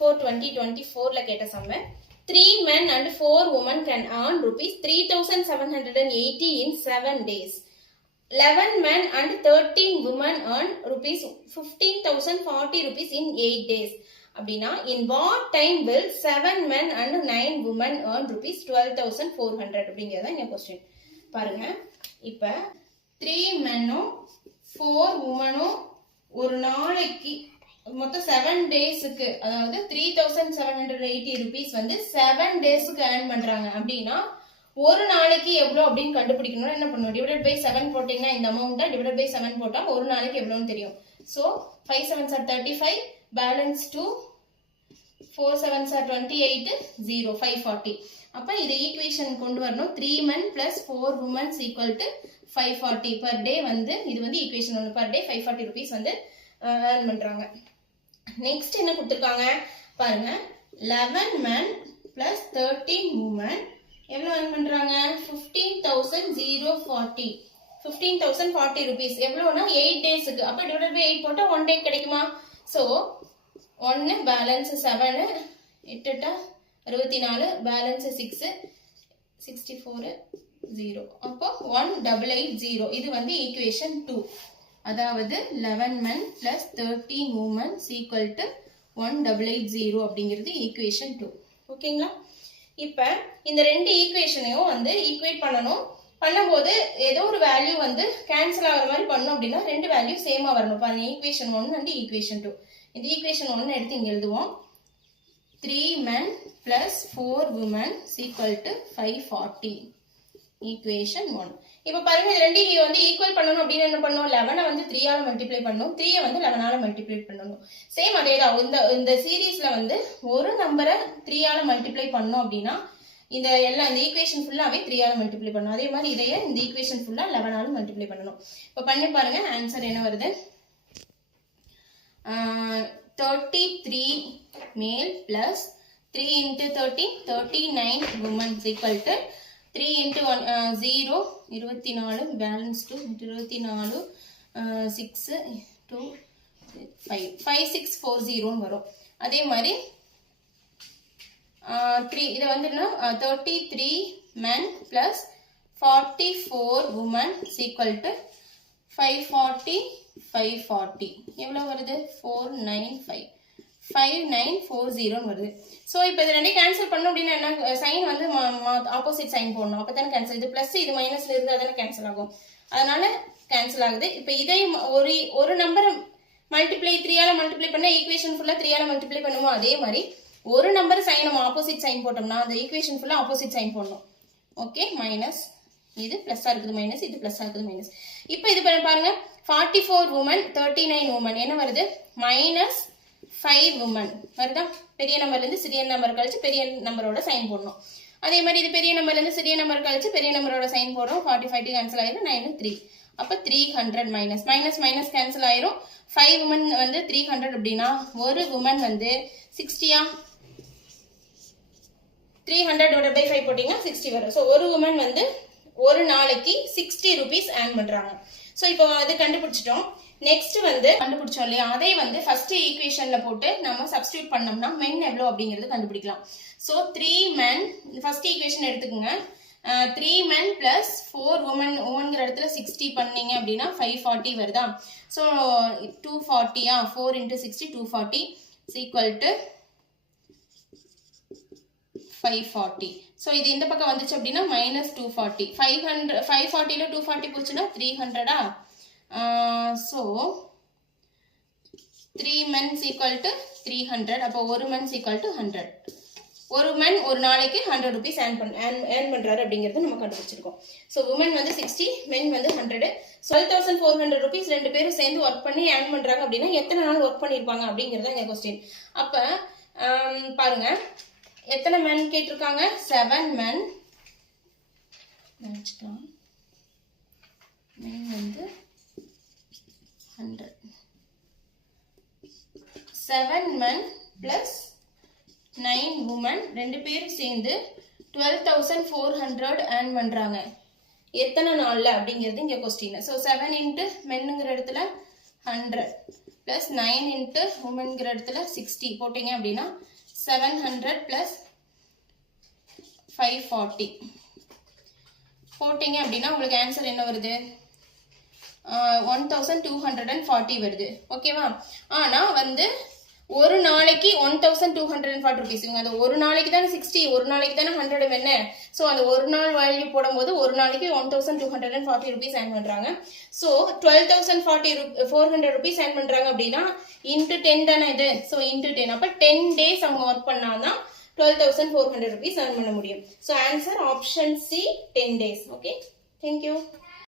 for 2024 கேட்ட சம்ம 3 men and 4 women can earn rupees 3780 in 7 days. 11 men and 13 women earn rupees 15040 rupees in 8 days. அப்படினா in what time will 7 men and 9 women earn rupees 12400 அப்படிங்கறத இந்த question பாருங்க. இப்ப 3 menனும் 4 womenனும் ஒரு நாளைக்கு மொத்தம் 7 டேஸ்க்கு அதாவது 3780 rupees வந்து 7 டேஸ்க்கு earn பண்றாங்க அப்படினா ஒரு நாளைக்கு எவ்வளவு அப்படினு கண்டுபிடிக்கணும்னா என்ன பண்ணனும் டிவைடட் பை 7 போட்டீங்கன்னா இந்த அமௌண்ட்ட டிவைடட் பை 7 போட்டா ஒரு நாளைக்கு எவ்வளவுன்னு தெரியும். So 5 7s are 35 balance 2 4 7s are 28 0 540. அப்ப இது ஈக்குவேஷன் கொண்டு வரணும் 3 men plus 4 women is equal to 540 per day வந்து இது வந்து ஈக்குவேஷன் 1 per day 540 rupees வந்து earn பண்றாங்க. நெக்ஸ்ட் என்ன கொடுத்திருக்காங்க பாருங்க 11 men plus 13 women எவ்வளவு earn பண்றாங்க 15040 15040 rupees எவ்வளவுனா 8 டேஸ்க்கு அப்ப டிவைடட் பை 8 போட்டா 1 டே கிடைக்குமா. சோ 1 பேலன்ஸ் 7 8 64 பேலன்ஸ் 6 64 0 அப்போ 1880 இது வந்து ஈக்குவேஷன் 2. அதாவது 11 men plus 13 women is equal to 1880 அப்படிங்கிறது ஈக்குவேஷன் 2. ஓகேங்களா. இப்ப இந்த ரெண்டு ஈக்குவேஷனையும் வந்து ஈக்குவேட் பண்ணனும். பண்ணும்போது ஏதோ ஒரு வேல்யூ வந்து கேன்சல் ஆகுற மாதிரி பண்ணனும் அப்படினா ரெண்டு வேல்யூ சேமா வரணும். பாருங்க ஈக்குவேஷன் 1 and ஈக்குவேஷன் 2. இந்த ஈக்குவேஷன் 1 எடுத்து இங்க எழுதுவோம். 3 men plus 4 women is equal to 540. Equation 1. இப்ப பாருங்க இது ரெண்டையும் வந்து ஈக்குவல் பண்ணனும் அப்படினா என்ன பண்ணனும் 11 வந்து 3 ஆல மல்டிப்ளை பண்ணனும் 3 வந்து 11 ஆல மல்டிப்ளை பண்ணனும். சேம் அதேதான் இந்த சீரிஸ்ல வந்து ஒரு நம்பரை 3 ஆல மல்டிப்ளை பண்ணனும் அப்படினா இந்த எல்லாம் இந்த ஈக்குவேஷன் ஃபுல்லாவே 3 ஆல மல்டிப்ளை பண்ணனும். அதே மாதிரி இதையே இந்த ஈக்குவேஷன் ஃபுல்லா 11 ஆல மல்டிப்ளை பண்ணனும். இப்ப பண்ணி பாருங்க ஆன்சர் என்ன வருது 33 male plus 3 into 13 39 women is equal to 3 into 1 0 24 balance 2 24 6 2 5 5640 வரும். அதே மாதிரி 3 இது வந்துனா 33 men plus 44 women is equal to 540 540 எவ்வளவு வருது 495 5940 வருது. சோ இப்போ இது ரெண்டையும் கேன்சல் பண்ணனும் அப்படினா என்ன சைன் வந்து ஆப்போசிட் சைன் போடணும். அப்பதான் கேன்சல். இது பிளஸ் இது மைனஸ்ல இருந்தா தான கேன்சல் ஆகும். அதனால கேன்சல் ஆகுது. இப்போ இதை ஒரு நம்பரை மல்டிப்ளை 3 ஆல மல்டிப்ளை பண்ணா ஈக்குவேஷன் ஃபுல்லா 3 ஆல மல்டிப்ளை பண்ணுமோ அதே மாதிரி ஒரு நம்பர் சைன் நம்ம ஆப்போசிட் சைன் போட்டோம்னா அந்த ஈக்குவேஷன் ஃபுல்லா ஆப்போசிட் சைன் போடணும். ஓகே மைனஸ் இது பிளஸ்ஸா இருக்குது மைனஸ் இது பிளஸ்ஸா இருக்குது மைனஸ். இப்போ இது பாருங்க 44 women 39 women என்ன வருது மைனஸ் 5 women வருதா. பெரிய நம்பர்ல இருந்து சிறிய நம்பர் கழிச்சு பெரிய நம்பரோட சைன் போடணும். அதே மாதிரி இது பெரிய நம்பர்ல இருந்து சிறிய நம்பர் கழிச்சு பெரிய நம்பரோட சைன் போடுறோம். 45 கேன்சல் ஆயிரும் 9 3 அப்ப 300 மைனஸ் மைனஸ் மைனஸ் கேன்சல் ஆயிரும். 5 women வந்து 300 அப்படினா ஒரு woman வந்து 60யா 300 divided by 5 போட்டீங்கன்னா 60 வரும். சோ ஒரு woman வந்து ஒரு நாளைக்கு 60 rupees earn பண்றாங்க. சோ இப்போ அது கண்டுபிடிச்சிட்டோம். நெக்ஸ்ட் வந்து கண்டுபிடிச்சோம் இல்லையா அதை வந்து ஃபர்ஸ்ட் ஈக்குவேஷன்ல போட்டு நம்ம சப்ஸ்டிட்யூட் பண்ணோம்னா men எவ்வளவு அப்படிங்கறது கண்டுபிடிக்கலாம். சோ 3 men ஃபர்ஸ்ட் ஈக்குவேஷன் எடுத்துக்கங்க. 3 men plus 4 women womenங்கற இடத்துல 60 பண்ணீங்க அப்படினா 540 வருதா. So 240 4 into 60 240 is equal to 540. So இது இந்த பக்கம் வந்துச்சு அப்படினா -240 540 ல 240 போச்சுனா 300 so 3 men is equal to 300 அப்ப ஒரு men is equal to 100. ஒரு men ஒரு நாளைக்கு 100 rupees earn பண்றாரு அப்படிங்கறது நம்ம கண்டுபிடிச்சிருக்கோம். சோ women வந்து 60 men வந்து 100 12400 rupees ரெண்டு பேரும் சேர்ந்து வர்க் பண்ணி earn பண்றாங்க அப்படினா எத்தனை நாள் வர்க் பண்ணிருப்பாங்க அப்படிங்கறது இந்த क्वेश्चन. அப்ப பாருங்க எத்தனை men கேட்டிருக்காங்க 7 men வெச்சுக்கலாம். men வந்து 100 7 men plus 9 women ரெண்டு பேரும் சேர்ந்து 12400 earn பண்றாங்க. எத்தனை நாள்ல அப்படிங்கிறது இங்க क्वेश्चन. சோ 7 into menங்கற இடத்துல 100 ப்ளஸ் 9 இன்ட்டு உமன்கிற இடத்துல 60 போட்டிங்க அப்படின்னா 700 ப்ளஸ் 540 போட்டிங்க அப்படின்னா உங்களுக்கு ஆன்சர் என்ன வருது 1240 வருது. ஓகேவா? ஆனால் வந்து ஒரு நாளைக்கு 1240 rupees. இவங்க அந்த ஒரு நாளைக்கு தானே 60, ஒரு நாளைக்கு தானே 100 என்ன. ஸோ அந்த ஒரு நாள் வேல்யூ போடும்போது ஒரு நாளைக்கு 1240 rupees ஏர்ன் பண்ணுறாங்க. ஸோ 12,400 rupees ஏர்ன் பண்ணுறாங்க அப்படின்னா இன்ட்டு 10 தானே இது. ஸோ இன்ட்டு 10 அப்போ 10 days அவங்க ஒர்க் பண்ணாதான் 12,400 rupees ஏர்ன் பண்ண முடியும். So answer option C 10 days. Okay, thank you.